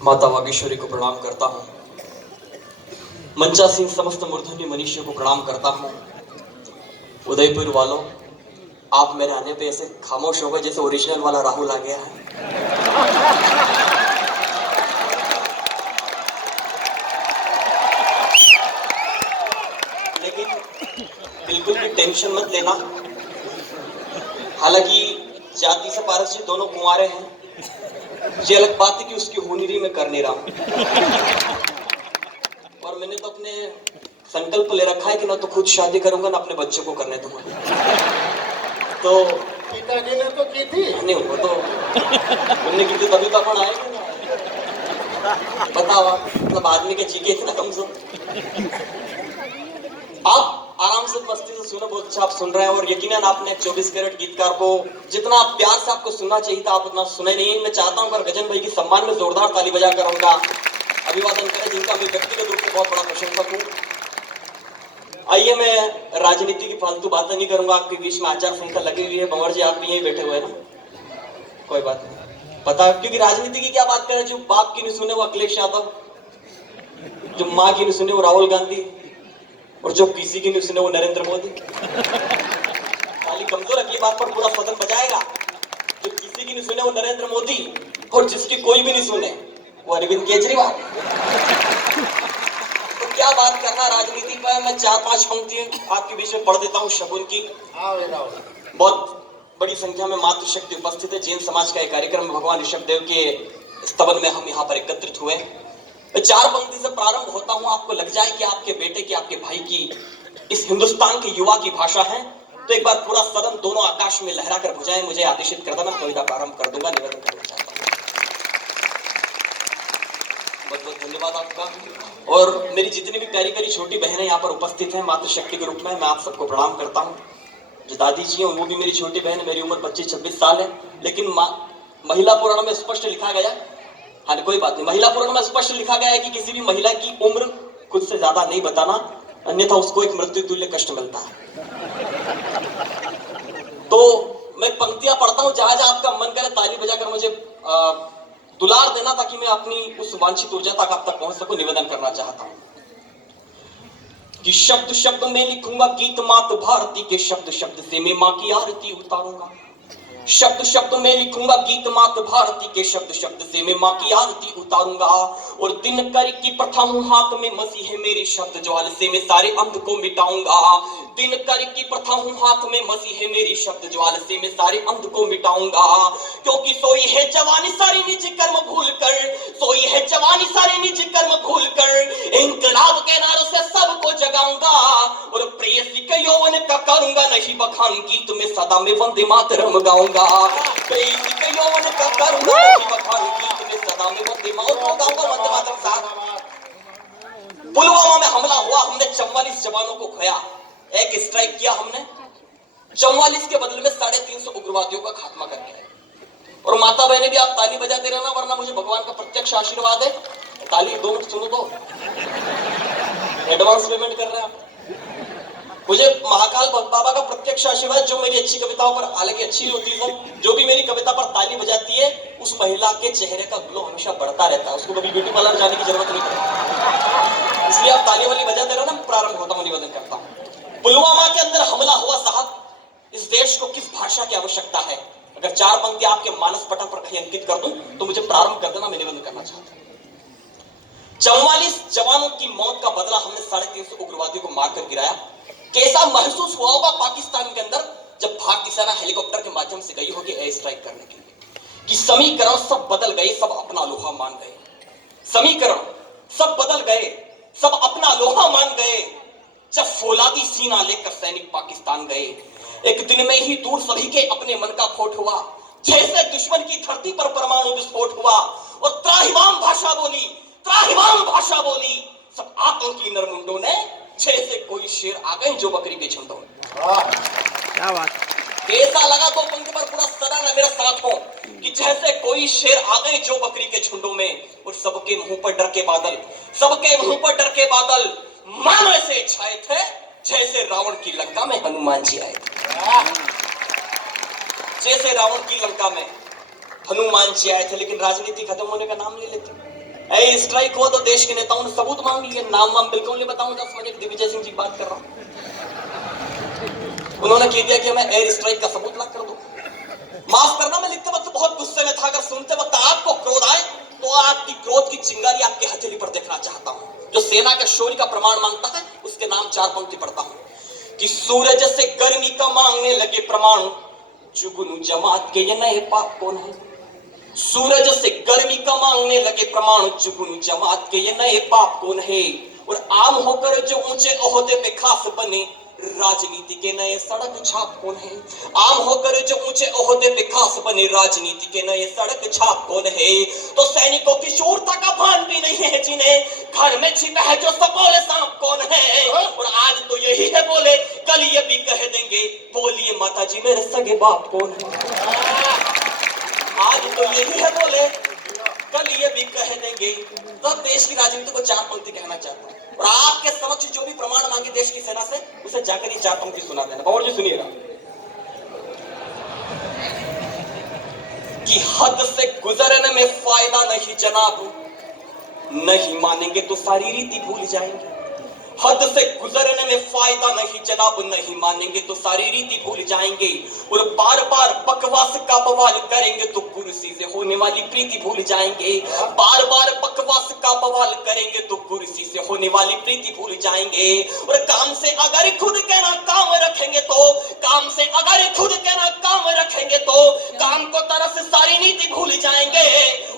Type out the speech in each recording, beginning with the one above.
माता वागीश्वरी को प्रणाम करता हूँ। मंचा सिंह समस्त मूर्धन्य मनुष्य को प्रणाम करता हूँ। उदयपुर वालों, आप मेरे आने पे ऐसे खामोश हो गए जैसे ओरिजिनल वाला राहुल आ गया है। लेकिन बिल्कुल भी टेंशन मत लेना। हालांकि जाति से पारस जी दोनों कुंवारे हैं, ये अलग बात है कि उसकी हुनरी में कर नहीं रहा हूं। और मैंने तो अपने संकल्प ले रखा है कि ना तो खुद शादी करूंगा ना अपने बच्चों को करने दूंगा। तो पिताजी ने तो की थी। नहीं, वो तो उनने की थी तभी तो अपन आएंगे ना। बताओ, मतलब आदमी के जी के इतना कमजोर। आप आराम से मस्ती से सुनो, बहुत अच्छा आप सुन रहे हैं। और यकीनन आपने 24 कैरेट गीतकार को जितना प्यार से आपको सुनना चाहिए था आप उतना सुने नहीं। मैं चाहता हूं गजन भाई की सम्मान में जोरदार ताली बजा कर उनका अभिवादन करें, जिनका मैं व्यक्तिगत रूप से बहुत बड़ा प्रशंसक हूं। आइए, मैं राजनीति की फालतू बातें नहीं करूंगा। आपके बीच में आचार संहिता लगी हुई है। भंवर जी, आप भी यहीं बैठे हुए हैं ना, कोई बात नहीं। पता, क्योंकि राजनीति की क्या बात करें। जो बाप की नहीं सुने वो अखिलेश यादव, जो माँ की नहीं सुने वो राहुल गांधी, और जो किसी की नहीं सुने वो नरेंद्र मोदी। खाली कमजोर अगली बात पर पूरा सदन बजाएगा। जो किसी की नहीं सुने वो नरेंद्र मोदी, और जिसकी कोई भी नहीं सुने वो अरविंद केजरीवाल। तो क्या बात करना राजनीति पर। मैं 4-5 पंक्ति आपके बीच में पढ़ देता हूँ शगुन की। बहुत बड़ी संख्या में मातृशक्ति उपस्थित है। जैन समाज का एक कार्यक्रम में भगवान ऋषभदेव के स्तवन में हम यहाँ पर एकत्रित हुए। मैं 4 पंक्ति से प्रारंभ होता हूँ। आपको लग जाए कि आपके बेटे की, आपके भाई की, इस हिंदुस्तान के युवा की भाषा है, तो एक बार पूरा सदन दोनों आकाश में लहरा कर भुजाएं मुझे आदेशित कर देना। कविता प्रारंभ कर दूंगा, निवेदन करना चाहता हूँ। बहुत बहुत धन्यवाद आपका। और मेरी जितनी भी प्यारी प्यारी छोटी बहनें यहाँ पर उपस्थित हैं मातृशक्ति के रूप में, मैं आप सबको प्रणाम करता हूँ। जो दादी जी हैं वो भी मेरी छोटी बहन है। मेरी उम्र 25-26 साल है, लेकिन महिला पुराण में स्पष्ट लिखा गया, हाँ कोई बात नहीं, महिला पुराण में स्पष्ट लिखा गया है कि किसी भी महिला की उम्र खुद से ज्यादा नहीं बताना, अन्यथा उसको एक मृत्यु तुल्य कष्ट मिलता है। तो मैं पंक्तियां पढ़ता हूं, जहां जहां आपका मन करे ताली बजाकर मुझे दुलार देना, ताकि मैं अपनी उस वांछित ऊर्जा तक आप तक पहुंच सकूं। निवेदन करना चाहता हूं कि शब्द शब्द में लिखूंगा गीत मात भारती के, शब्द शब्द से मैं मां की आरती उतारूंगा। शब्द शब्द में लिखूंगा गीत मात भारती के, शब्द शब्द से मैं मां की आरती उतारूंगा। और दिन कर की प्रथा हूं हाथ में मसीह मेरे, शब्द ज्वाल से मैं सारे अंध को मिटाऊंगा। दिन कर की प्रथा हूं हाथ में मसीह मेरी, शब्द ज्वाल से मैं सारे अंध को मिटाऊंगा। क्योंकि सोई है जवानी सारी निज कर्म भूल कर, सोई है जवानी सारी निज कर्म भूल कर, इंकलाब के नारों से सबको जगाऊंगा। और प्रेयसी के यौवन का करूंगा नहीं बखान, गीत में सदा में वंदे मातरम गाऊंगा। प्रेयसी के यौवन का करूंगा नहीं बखान, गीत में सदा में वंदे मातरम गाऊंगा। वंदे मातरम साहब, पुलवामा में हमला हुआ, हमने 44 जवानों को खोया। एक स्ट्राइक किया हमने, 44 के बदले में 350 उग्रवादियों का खात्मा करके आए। और माता बहने भी आप ताली बजाते रहना, वरना मुझे भगवान का प्रत्यक्ष आशीर्वाद है। ताली 2 मिनट सुनो तो, एडवांस पेमेंट कर रहे हैं आप। मुझे महाकाल बाबा का प्रत्यक्ष आशीर्वाद, जो मेरी अच्छी कविताओं पर, हालांकि अच्छी होती है, जो भी मेरी कविता पर ताली बजाती है उस महिला के चेहरे का ग्लो हमेशा बढ़ता रहता है। उसको कभी ब्यूटी पार्लर जाने की जरूरत नहीं पड़ती। इसलिए आप ताली वाली बजाते रहना। प्रारंभ होता हूं, निवेदन करता हूं। पुलवामा के अंदर हमला हुआ साहब, इस देश को किस भाषा की आवश्यकता है? अगर 4 पंक्ति आपके मानस पटल पर कहीं अंकित कर दूं तो मुझे प्रारंभ कर देना, मैं निवेदन करना चाहता हूं। 44 जवानों की मौत का बदला हमने 350 उग्रवादियों को मारकर गिराया। कैसा महसूस हुआ होगा पाकिस्तान के अंदर जब भारतीय सेना हेलीकॉप्टर के माध्यम से गई होगी एयर स्ट्राइक करने के लिए, कि समीकरण सब बदल गए, सब अपना लोहा मान गए। समीकरण सब बदल गए, सब अपना लोहा मान गए। जब फौलादी सीना लेकर सैनिक पाकिस्तान गए, एक दिन में ही दूर सभी के अपने मन का खोट हुआ। जैसे दुश्मन की धरती पर परमाणु विस्फोट हुआ और त्राहिमाम भाषा बोली, त्राहिमाम भाषा बोली। सब आतंकी नरमुंडों ने, जैसे कोई शेर आ गए जो बकरी के झुंडों में। क्या बात। कैसा लगा? 2 पंक्ति पर पूरा सदन मेरे साथ हो कि जैसे कोई शेर आ गए जो बकरी के झुंडों में। और सबके मुंह पर डर के बादल, सबके मुंह पर डर के बादल मानो ऐसे छाए थे जैसे रावण की लंका में हनुमान जी आए थे। जैसे रावण की लंका में हनुमान जी आए थे। लेकिन राजनीति खत्म होने का नाम नहीं लेती। एयर स्ट्राइक हुआ तो देश के नेताओं ने सबूत मांग लिए, नाम वाम बिल्कुल नहीं बताऊंगा, समझे दिग्विजय सिंह जी की बात कर रहा हूं। उन्होंने कह दिया कि मैं एयर स्ट्राइक का सबूत ला कर दूं। माफ करना, मैं लिखते वक्त बहुत गुस्से में था। अगर सुनते वक्त आपको क्रोध आए तो आपकी क्रोध की चिंगारी आपकी हथेली पर देखना चाहता हूं। जो सेना के शौर्य का प्रमाण मांगता है उसके नाम 4 पंक्ति पढ़ता हूं कि सूरज से गर्मी का मांगने लगे प्रमाण, जुगनू जमात के ये नए पाप कौन है। सूरज से गर्मी का मांगने लगे प्रमाण, जुगनू जमात के ये नए पाप कौन है। और आम होकर जो ऊंचे ओहदे पे खास बने, राजनीति के नए सड़क छाप कौन है। आम होकर जो ऊंचे ओहदे पे खास बने, राजनीति के नए सड़क छाप कौन है। तो सैनिकों की शूरता का भान भी नहीं है जिन्हें, घर में छिपा है जो सपोले सांप कौन है। और आज तो यही है बोले, कल ये भी कह देंगे, बोलिए माता जी मेरे सगे बाप कौन है। आज तो यही है बोले, कल ये भी कह देंगे। तो देश की राजनीति को 4 पंक्ति कहना चाहता हूं और आपके समक्ष जो भी प्रमाण मांगे देश की सेना से, उसे जाकर ये 4 पंक्ति सुना देना। और जी सुनिएगा कि हद से गुजरने में फायदा नहीं जनाब, नहीं मानेंगे तो सारी रीति भूल जाएंगे। हद से गुजरने में फायदा नहीं जनाब, नहीं मानेंगे तो सारी रीति भूल जाएंगे। और बार बार बकवास का बवाल करेंगे तो कुर्सी से होने वाली प्रीति भूल जाएंगे। बार बार बकवास का बवाल करेंगे तो कुर्सी से होने वाली प्रीति भूल जाएंगे। और काम से अगर खुद के ना काम रखेंगे तो, काम से अगर खुद के ना काम रखेंगे तो, काम को तरस सारी नीति भूल जाएंगे।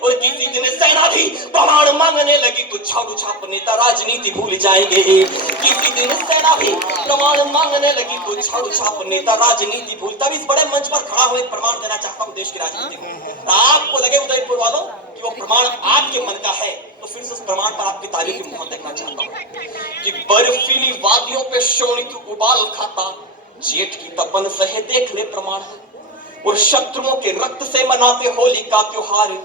और किसी दिन सेना भी प्रमाण मांगने लगी तो झाड़ू छाप नेता राजनीति भूल जाएंगे। किसी दिन सेना भी प्रमाण मांगने लगी तो झाड़ू छाप नेता राजनीति भूलता। इस बड़े मंच पर खड़ा हुए प्रमाण देना चाहता हूं देश की राजनीति को। आपको लगे उदयपुर वालों कि वो प्रमाण आपके मन का है, तो फिर से उस प्रमाण पर आपकी तारीफ की मोहर देखना चाहता हूं कि बर्फीली वादियों पे शोणित उबाल खाता, जेठ की तपन सहे देख ले प्रमाण है। और शत्रुओं के रक्त से मनाते होली का त्योहार,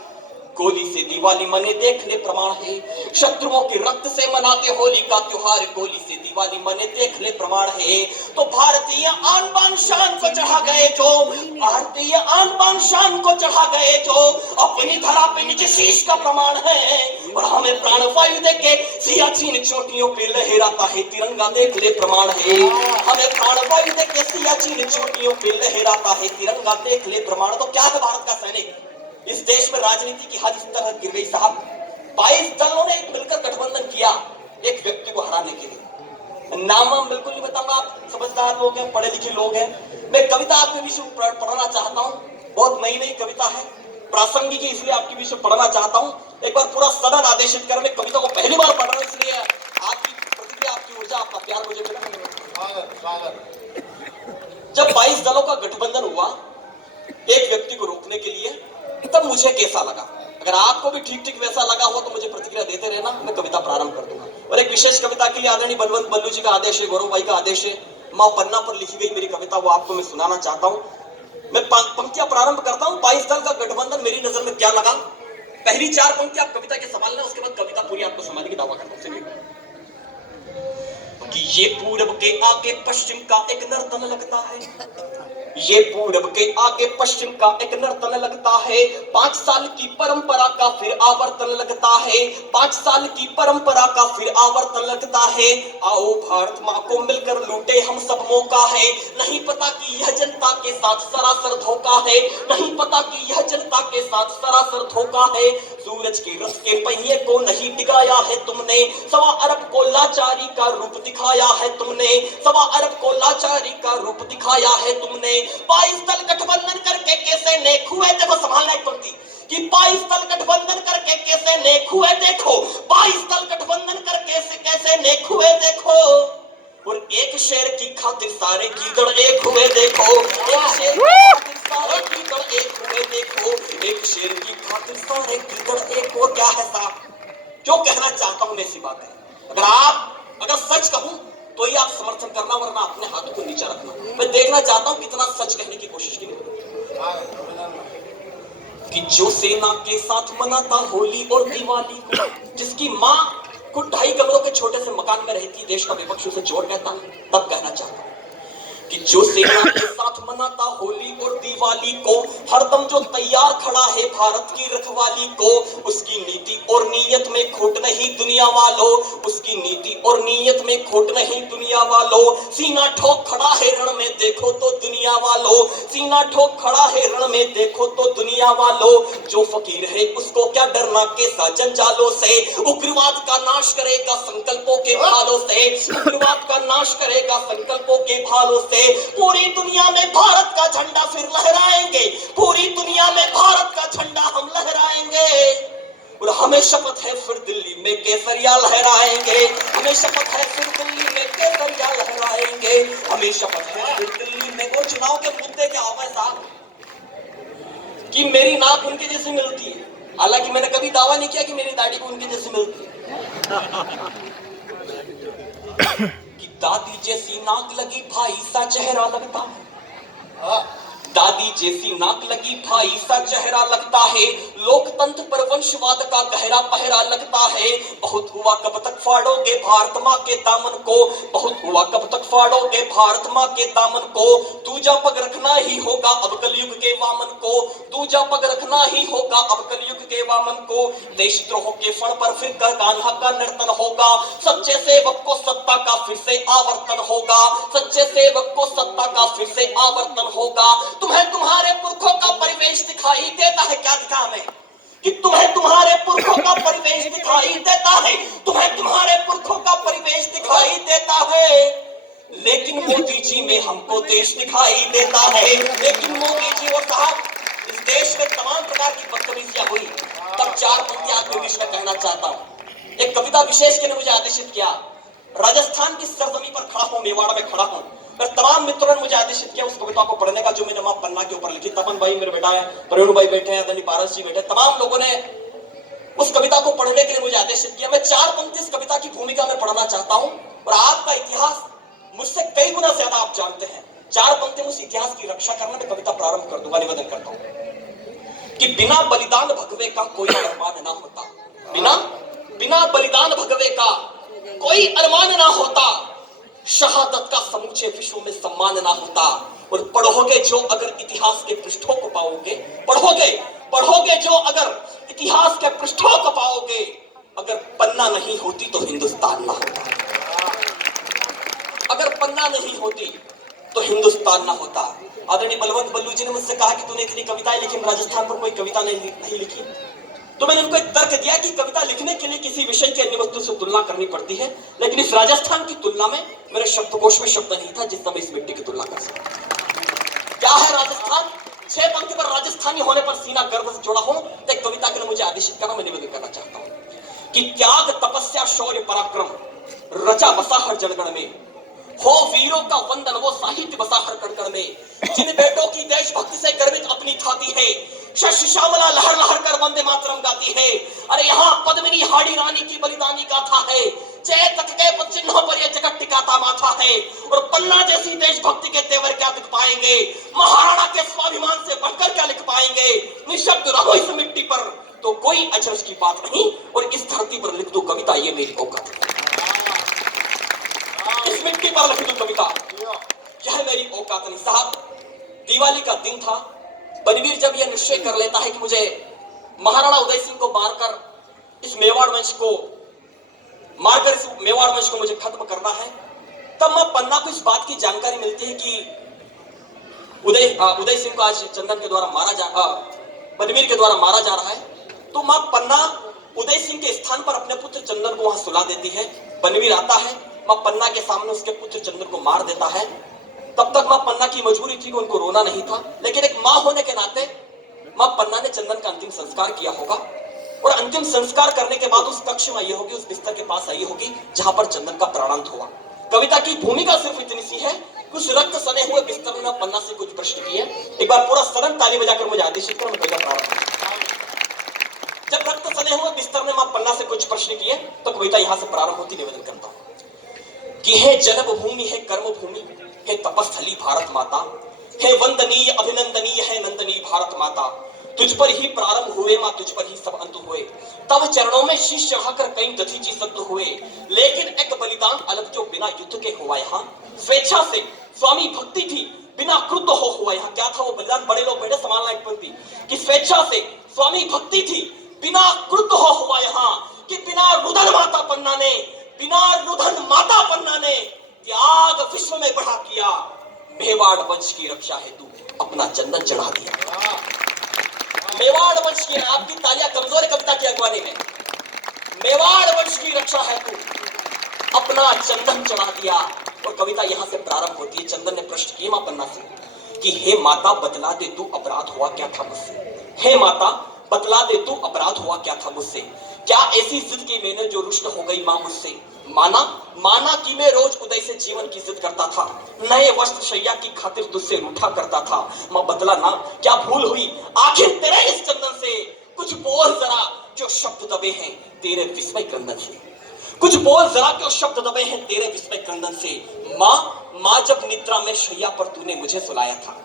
गोली से दिवाली मने देख ले प्रमाण है। शत्रुओं के रक्त से मनाते होली का त्योहार, गोली से दिवाली मने देख ले प्रमाण है। तो भारतीय आन बान शान को चढ़ा गए जो, भारतीय आन बान शान को चढ़ा गए जो, अपनी धरा पे निज शीश का प्रमाण है। और हमें प्राणवायु देके सियाचिन चोटियों पे लहराता है तिरंगा देख ले प्रमाण है। हमें प्राणवायु देके सियाचिन चोटियों पे लहराता है तिरंगा देख ले प्रमाण। तो क्या है भारत का सैनिक। इस देश में राजनीति की हद इस तरह गिर गई साहब। 22 दलों ने मिलकर गठबंधन किया एक व्यक्ति को हराने के लिए। नाम हम बिल्कुल नहीं बताऊंगा, आप समझदार लोग हैं, पढ़े लिखे लोग हैं। मैं कविता आपके विषय पढ़ना चाहता हूं, बहुत नई नई कविता है, प्रासंगिक है, इसलिए आपके विषय पढ़ना चाहता हूं। एक बार पूरा सदन आदेशित कर, मैं कविता को पहली बार पढ़ रहा हूं, इसलिए आपकी प्रतिक्रिया, आपकी ऊर्जा, आपका प्यार मुझे मिला। जब 22 दलों का गठबंधन हुआ एक व्यक्ति को रोकने के लिए, तब मुझे कैसा लगा। अगर आपको भी ठीक ठीक वैसा लगा हो तो मुझे प्रतिक्रिया देते रहना, मैं कविता प्रारंभ कर दूंगा। और एक विशेष कविता के लिए आदरणीय बलवंत बल्लू जी का आदेश है, गौरव भाई का आदेश है, मां पन्ना पर लिखी गई मेरी कविता, वो आपको मैं सुनाना चाहता हूं। मैं पंक्तियां प्रारंभ करता हूं। 22 दल का गठबंधन मेरी नजर में क्या लगा। पहली 4 पंक्ति आप कविता के सवाल लें, उसके बाद कविता पूरी आपको सुनाने की दावा करता हूं। कि ये पूरब के आगे पश्चिम का एक नर्तन लगता है, ये पूरब के आगे पश्चिम का एक नर्तन लगता है। 5 साल की परंपरा का फिर आवर्तन लगता है, 5 साल की परंपरा का फिर आवर्तन लगता है। आओ भारत माँ को मिलकर लूटे हम सब मौका है। नहीं पता कि यह जनता के साथ सरासर धोखा है, नहीं पता कि यह जनता के साथ सरासर धोखा है। सूरज के रथ के पहिए को नहीं डिगाया है तुमने, 1.25 अरब को लाचारी का रूप दिखाया है तुमने, 1.25 अरब को लाचारी का रूप दिखाया है तुमने। 22 दल गठबंधन करके कैसे नेक हुए, देखो संभालना एक पंक्ति कि 22 दल गठबंधन करके कैसे नेक हुए देखो, 22 दल गठबंधन करके कैसे नेक हुए देखो। और एक शेर की खातिर सारे गीदड़ एक हुए देखो, एक शेर की खातिर सारे गीदड़ एक हुए देखो, एक शेर की खातिर सारे गीदड़ एक हो। क्या है साहब, जो कहना चाहता हूं ऐसी बात है। अगर सच कहूं तो ही आप समर्थन करना, वरना अपने हाथों को नीचे रखना। मैं देखना चाहता हूं कितना सच कहने की कोशिश की कि जो सेना के साथ मनाता होली और दिवाली को, जिसकी मां खुद 2.5 कमरों के छोटे से मकान में रहती, देश का विपक्ष उसे चोर कहता, तब कहना चाहता हूं कि जो सेना के साथ मनाता होली और दिवाली को, हरदम जो तैयार खड़ा है भारत की रखवाली को, उसकी नीति और नीयत में खोट नहीं दुनिया वालों, उसकी नीति और नीयत में खोट नहीं दुनिया वालों। सीना ठोक खड़ा है रण में देखो तो दुनिया वालों, सीना ठोक खड़ा है रण में देखो तो दुनिया वालों। जो फकीर है उसको क्या डरना के जंजालों से, उग्रवाद का नाश करेगा संकल्पों के भालों से, उग्रवाद का नाश करेगा संकल्पों के भालों से। पूरी दुनिया में भारत का झंडा फिर लहराएंगे, पूरी दुनिया में भारत का झंडा हम लहराएंगे। और हमें शपथ है फिर दिल्ली में केसरिया लहराएंगे, हमें शपथ है फिर दिल्ली में केसरिया लहराएंगे, हमें शपथ है फिर दिल्ली में। वो चुनाव के मुद्दे क्या हो साहब कि मेरी नाक उनके जैसी मिलती है, हालांकि मैंने कभी दावा नहीं किया कि मेरी दाढ़ी को उनके जैसी मिलती है। कि दादी जैसी नाक लगी भाई सा चेहरा लगता है, दादी जैसी नाक लगी भाई सा चेहरा लगता है, लोकतंत्र पर वंशवाद का गहरा पहरा लगता है। बहुत हुआ कब तक फाड़ोगे भारत माँ के दामन को, बहुत हुआ कब तक फाड़ोगे भारत माँ के दामन को। दूजा पग रखना ही होगा अब कलयुग के वामन को, दूजा पग रखना ही होगा अब कलयुग के वामन को। देशद्रोह के फण पर फिर कान्हा का नर्तन होगा, सच्चे सेवक को सत्ता का फिर से आवर्तन होगा, सच्चे सेवक को सत्ता का फिर से आवर्तन होगा। तुम्हें तुम्हारे पुरखों का परिवेश दिखाई देता है क्या? दिखा हमें कि तुम्हें तुम्हारे पुरखों का परिवेश दिखाई देता है, तुम्हें तुम्हारे पुरखों का परिवेश दिखाई देता है। लेकिन मोदी जी में हमको देश दिखाई देता है, लेकिन मोदी जी और साहब इस देश में तमाम प्रकार की बदतमीजियां हुई, तब चार पंक्ति आपके बीच में कहना चाहता हूं। एक कविता विशेष के ने मुझे आदेशित किया, राजस्थान की सरजमी पर खड़ा हूं, मेवाड़ में खड़ा हूं, पर तमाम मित्रों ने मुझे आदेशित किया उस कविता को पढ़ने का जो मैंने मां पन्ना के ऊपर लिखी। तपन भाई मेरे बेटा है, प्रवीण भाई बैठे हैं, आदरणीय पारस जी बैठे, तमाम लोगों ने उस कविता को पढ़ने के लिए मुझे आदेशित किया। मैं चार पंक्ति इस कविता की भूमिका में पढ़ना चाहता हूं, और आपका इतिहास मुझसे कई गुना ज्यादा आप जानते हैं। चार पंक्ति उस इतिहास की रक्षा करने में कविता प्रारंभ कर दूंगा। निवेदन करता हूं कि बिना बलिदान भगवे का कोई अरमान ना होता, बिना बलिदान भगवे का कोई अरमान ना होता, शहादत का समूचे विश्व में सम्मान ना होता। और पढ़ोगे जो अगर इतिहास के पृष्ठों को पाओगे, पढ़ोगे जो अगर इतिहास के पृष्ठों को पाओगे, अगर पन्ना नहीं होती तो हिंदुस्तान ना होता, अगर पन्ना नहीं होती तो हिंदुस्तान ना होता। आदरणीय बलवंत बल्लू जी ने मुझसे कहा कि तूने इतनी कविताएं लिखी, राजस्थान पर कोई कविता नहीं लिखी। तो मैंने उनको एक तर्क दिया कि कविता लिखने के लिए किसी विषय की अन्य वस्तु से तुलना करनी पड़ती है, लेकिन इस राजस्थान की तुलना में मेरे शब्दकोश में शब्द नहीं था जिस समय इस मिट्टी की तुलना कर सकता। क्या है राजस्थान? 6 पंक्ति पर राजस्थानी होने पर सीना गर्व से जुड़ा हूं, तो एक कविता के लिए मुझे आदेशित करना, मैं निवेदन करना चाहता हूं कि त्याग तपस्या शौर्य पराक्रम रचा बसा हर जनगण में, हो वीरों का वंदन वो साहित्य बसा हर कण में, जिन बेटों की देशभक्ति से गर्वित अपनी छाती है, शशि श्यामला लहर लहर कर वंदे मातरम गाती है। अरे यहाँ पद्मिनी हाड़ी रानी की बलिदानी गाथा है, चेतक के पद चिन्हों पर यह जगत टिकाता माथा है। और पन्ना जैसी देशभक्ति के तेवर क्या दिख पाएंगे, महाराणा के स्वाभिमान से बढ़कर क्या लिख पाएंगे। निशब्द रहो इस मिट्टी पर तो कोई अचरज की बात नहीं, और इस धरती पर लिख दो कविता, ये मेरी औकात है। इस मिट्टी पर लिख दो कविता, यह मेरी औकात नहीं। साहब दिवाली का दिन था, बनवीर जब यह निश्चय कर लेता है कि मुझे महाराणा उदय सिंह को मारकर इस मेवाड़ वंश को मुझे खत्म करना है, तब मां पन्ना को इस बात की जानकारी मिलती है कि उदय सिंह को आज चंदन के द्वारा बनवीर के द्वारा मारा जा रहा है। तो मां पन्ना उदय सिंह के स्थान पर अपने पुत्र चंदन को वहां सुला देती है। बनवीर आता है, मां पन्ना के सामने उसके पुत्र चंदन को मार देता है। तब तक मां पन्ना की मजबूरी थी कि उनको रोना नहीं था, लेकिन एक मां होने के नाते मां पन्ना ने चंदन का अंतिम संस्कार किया होगा, और अंतिम संस्कार करने के बाद उस कक्ष में आई होगी, उस बिस्तर के पास आई होगी जहां पर चंदन का प्राणांत हुआ। कविता की भूमिका सिर्फ इतनी सी है, कुछ रक्त सने हुए बिस्तर में पन्ना से कुछ प्रश्न किए। एक बार पूरा सदन ताली बजाकर मुझे आदेशित कर, मैं कविता प्रारंभ। जब रक्त सने हुए बिस्तर में मां पन्ना से कुछ प्रश्न किए तो कविता यहां से प्रारंभ होती। निवेदन करता हूं कि हे जन्मभूमि, हे कर्मभूमि, हे तपस्थली भारत माता, हे वंदनीय अभिनंदनीय है नंदनी भारत माता। तुझ पर ही प्रारंभ हुए मां, तुझ पर ही सब अंत हुए। तब चरणों में शीश चढ़ाकर कई दधीची शब्द हुए, लेकिन एक बलिदान अलग जो बिना युद्ध के हुआ। यहाँ स्वेच्छा से स्वामी भक्ति थी, बिना क्रुद्ध हो हुआ। यहाँ क्या था वो बलिदान, बड़े लोग बैठे संभालना एक पंक्ति कि स्वेच्छा से स्वामी भक्ति थी, बिना क्रुद्ध हो हुआ। यहाँ कि बिना रुदन माता पन्ना ने, बिना रुदन माता पन्ना ने त्याग विश्व में बढ़ा किया। मेवाड़ वंश की रक्षा हेतु अपना चंदन चढ़ा दिया। मेवाड़ वंश की, आपकी तालियां कमजोर है कविता की अगवानी में। मेवाड़ वंश की रक्षा हेतु अपना चंदन चढ़ा दिया। और कविता यहां से प्रारंभ होती है। चंदन ने प्रश्न किया मां पन्ना से कि हे माता बतला दे तू अपराध हुआ क्या था मुझसे। हे माता बतला दे तू अपराध हुआ क्या था मुझसे। क्या ऐसी जिद की मैंने जो रुष्ट हो गई मां मुझसे। माना कि मैं रोज उदय से जीवन की जिद करता था, नए वस्त्र शैया की खातिर तुझसे रूठा करता था। मां बतला ना क्या भूल हुई आखिर तेरे इस चंदन से। कुछ बोल जरा जो शब्द दबे हैं तेरे विस्मय क्रंदन से। कुछ बोल जरा क्यों शब्द दबे हैं तेरे विस्मय क्रंदन से। माँ जब निद्रा में शैया पर तूने मुझे सुलाया था।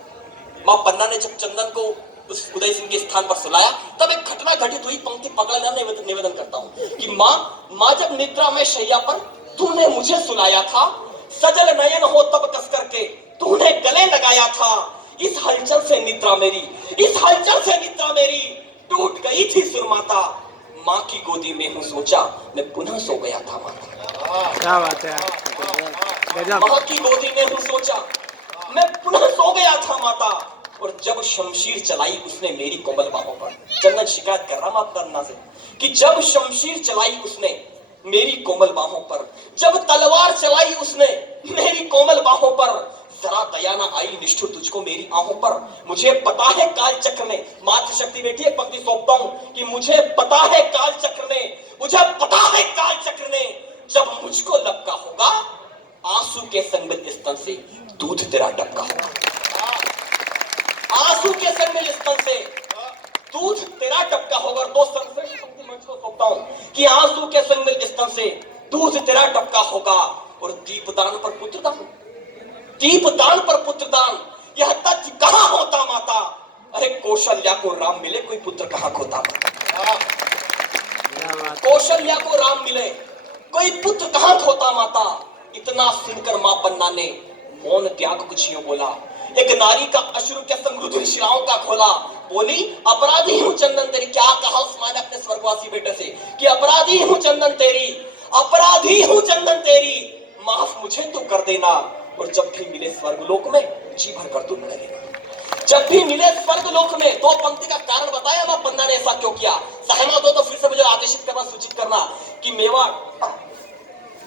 माँ पन्ना ने जब चंदन को उस उदय सिंह के स्थान पर सुलाया तब एक घटना घटित हुई। पंक्ति पकड़ना निवेदन करता हूं कि माँ जब निद्रा में शैया पर तूने मुझे सुलाया था, सजल नयन हो तब कस करके तूने गले लगाया था। इस हलचल से निद्रा मेरी, इस हलचल से निद्रा मेरी टूट गई थी सुरमाता। माँ की गोदी में हूँ सोचा मैं पुनः सो गया था माता। क्या बात है, गजब। माँ की गोदी में हूँ सोचा मैं पुनः सो गया था माता। और जब शमशीर चलाई उसने मेरी कोमल बाहों पर। चंदन शिकायत कर रहा मां पन्ना से कि जब शमशीर चलाई उसने मेरी कोमल बाहों पर, जब तलवार चलाई उसने मेरी कोमल बाहों पर, जरा दया ना आई निष्ठुर तुझको मेरी आंखों पर। मुझे पता है काल चक्र ने, मातृशक्ति बेटी एक पंक्ति सौंपता हूं कि मुझे पता है काल चक्र ने, मुझे पता है काल चक्र ने, जब मुझको लपका होगा आंसू के संगमित स्तन से दूध तेरा टपका होगा। आंसू के संगमित स्तन से दूध तेरा टपका होगा। दो सर्वश्रेष्ठ पंक्ति मंच को सौंपता हूं कि आंसू के संगमित स्तन से दूध तेरा टपका होगा। और दीपदान पर पुत्रदान, दीपदान पर पुत्रदान, यह तथ्य कहां होता माता। अरे कौशल्या को राम मिले कोई पुत्र कहां खोता। कौशल्या को राम मिले कोई पुत्र कहां खोता माता। इतना सुनकर मां पन्ना ने मौन त्याग कुछ यूं बोला। एक नारी का अश्रु के संग रुधिर शिराओं का खोला। बोली अपराधी हूं चंदन तेरी। क्या कहा उस मां ने अपने स्वर्गवासी बेटे से कि अपराधी हूं चंदन तेरी, अपराधी हूं चंदन तेरी, माफ मुझे तू कर देना। और जब भी मिले स्वर्गलोक में जी भर कर तू मिल लेना। जब भी मिले स्वर्गलोक में। दो पंक्ति का कारण बताया मां पन्ना ने ऐसा क्यों किया। सहमत हो तो फिर से मुझे आदेशित करना, सूचित करना कि मेवाड़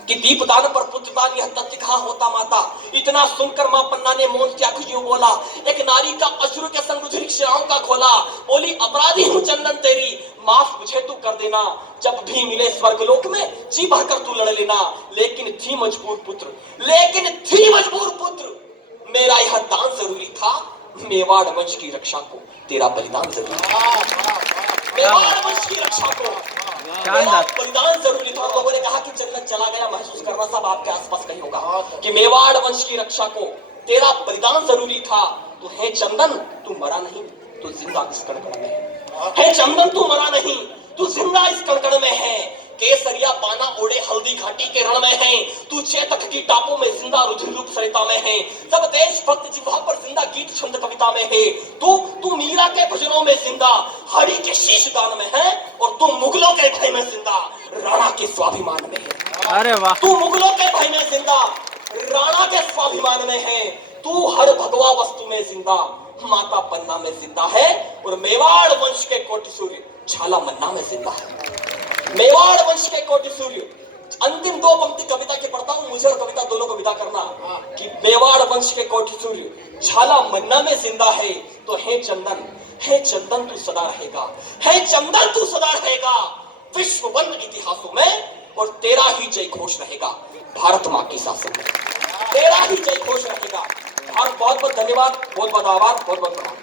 कि दीपदान पर पुत्रदान यह तथ्य कहां होता माता। इतना सुनकर मां पन्ना ने मौन त्याग यूं बोला। एक नारी का अश्रु के संग रुधिर शिराओं का खोला। बोली अपराधी हूं चंदन तेरी, माफ मुझे तू कर देना। जब भी मिले स्वर्गलोक में जी भरकर तू लड़ लेना। लेकिन थी मजबूर पुत्र, लेकिन थी मजबूर पुत्र, मेरा यह दान जरूरी था। मेवाड़ वंश की रक्षा को तेरा बलिदान जरूरी था। मेवाड़ वंश की रक्षा को मेरा बलिदान जरूरी था। लोगों ने कहा कि चंदन चला गया, महसूस करना सब आपके आसपास कहीं होगा कि मेवाड़ वंश की रक्षा को तेरा बलिदान जरूरी था। तो हे चंदन तू मरा नहीं, तू जिंदा इस कड़कड़ में है। हे चंदन तू मरा नहीं, तू जिंदा इस कड़कड़ में है। केसरिया पाना ओढ़े हल्दी घाटी के रण में है। तू चेतक की टापों में जिंदा रुधिर रूप सरिता में है। सब देशभक्त जिह्वा पर जिंदा गीत छंद कविता में है। तू मीरा के भजनों में जिंदा हरि के शीश दान में है। और तू मुगलों के भय में जिंदा राणा के स्वाभिमान में है। अरे वाह। तू मुगलों के भय में जिंदा राणा के स्वाभिमान में है। तू हर भगवा वस्तु में जिंदा माता पन्ना में जिंदा है। और मेवाड़ वंश के कोटि सूर्य झाला मन्ना में जिंदा है। मेवाड़ वंश के कोटि सूर्य। अंतिम दो पंक्ति कविता के पढ़ता हूं, मुझे और कविता दोनों को विदा करना कि मेवाड़ वंश के कोटि सूर्य झाला मन्ना में जिंदा है। तो हे चंदन तू सदा रहेगा, हे चंदन तू सदा रहेगा विश्ववंत इतिहासों में। और तेरा ही जय घोष रहेगा भारत माँ की शासन में। तेरा ही जय घोष रहेगा। बहुत बहुत धन्यवाद, बहुत बहुत आभार, बहुत बहुत प्रणाम।